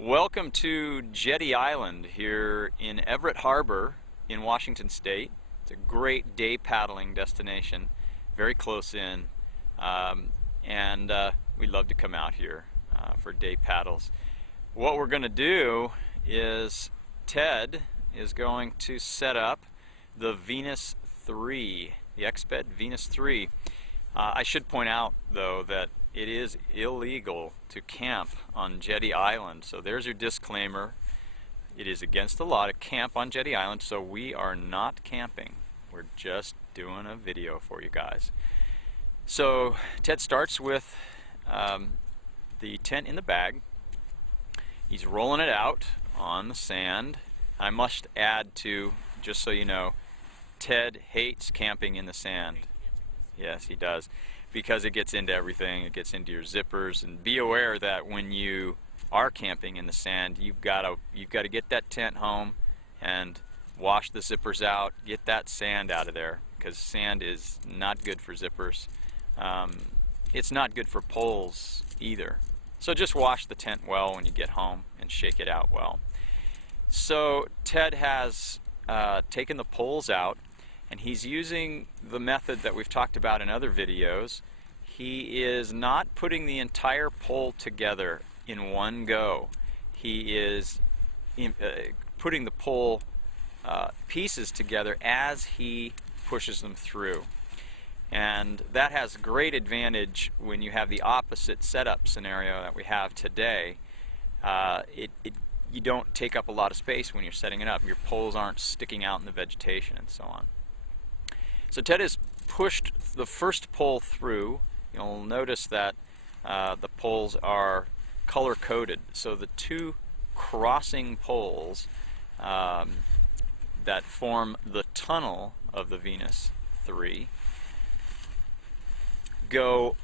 Welcome to Jetty Island here in Everett Harbor in Washington State. It's a great day paddling destination, very close in, and we love to come out here for day paddles. What we're going to do is Ted is going to set up the Venus III, the Exped Venus III. I should point out though that it is illegal to camp on Jetty Island. So there's your disclaimer. It is against the law to camp on Jetty Island, so we are not camping. We're just doing a video for you guys. So Ted starts with the tent in the bag. He's rolling it out on the sand. I must add to, just so you know, Ted hates camping in the sand. Yes, he does. Because it gets into everything, it gets into your zippers, and be aware that when you are camping in the sand, you've got to get that tent home and wash the zippers out, get that sand out of there, because sand is not good for zippers. It's not good for poles either. So just wash the tent well when you get home and shake it out well. So Ted has taken the poles out, and he's using the method that we've talked about in other videos. He is not putting the entire pole together in one go. He is putting the pole pieces together as he pushes them through. And that has great advantage when you have the opposite setup scenario that we have today. You don't take up a lot of space when you're setting it up. Your poles aren't sticking out in the vegetation and so on. So Ted has pushed the first pole through. You'll notice that the poles are color-coded. So the two crossing poles that form the tunnel of the Venus III go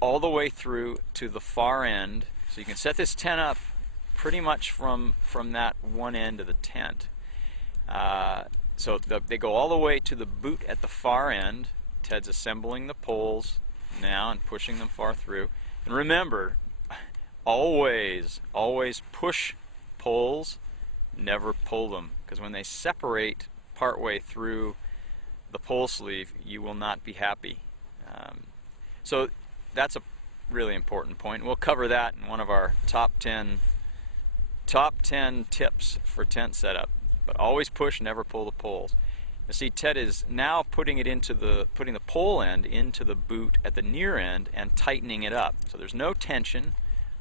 all the way through to the far end. So you can set this tent up pretty much from that one end of the tent. So they go all the way to the boot at the far end. Ted's assembling the poles now and pushing them far through. And remember, always push poles, never pull them, because when they separate partway through the pole sleeve, you will not be happy. So that's a really important point. We'll cover that in one of our top 10 tips for tent setup. But always push, never pull the poles. You see, Ted is now putting the pole end into the boot at the near end and tightening it up. So there's no tension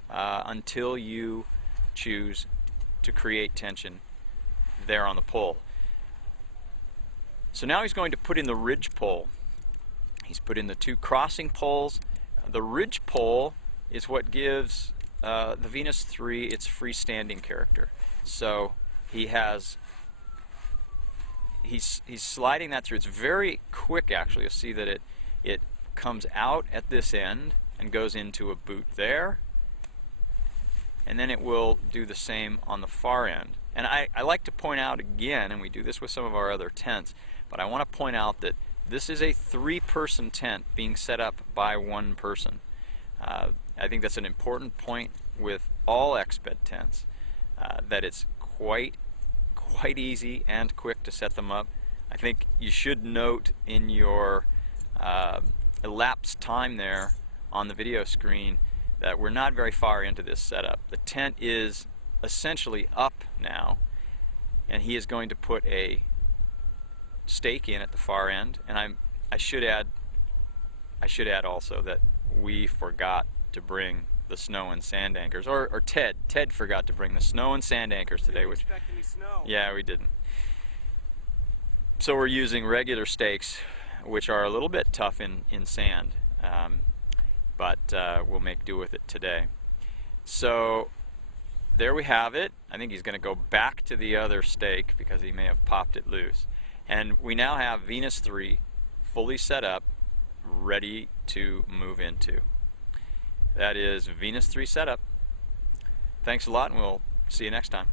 until you choose to create tension there on the pole. So now he's going to put in the ridge pole. He's put in the two crossing poles. The ridge pole is what gives the Venus III its freestanding character. So he's sliding that through. It's very quick, actually. You'll see that it comes out at this end and goes into a boot there, and then it will do the same on the far end. And I like to point out again, and we do this with some of our other tents, but I want to point out that this is a 3-person tent being set up by 1 person. I think that's an important point with all Exped tents, that it's quite easy and quick to set them up. I think you should note in your elapsed time there on the video screen that we're not very far into this setup. The tent is essentially up now, and he is going to put a stake in at the far end. And I should add also that we forgot to bring the snow and sand anchors, or Ted forgot to bring the snow and sand anchors today, which yeah, we didn't. So we're using regular stakes, which are a little bit tough in sand, but we'll make do with it today. So there we have it. I think he's going to go back to the other stake because he may have popped it loose, and we now have Venus III fully set up, ready to move into. That is Venus III setup. Thanks a lot, and we'll see you next time.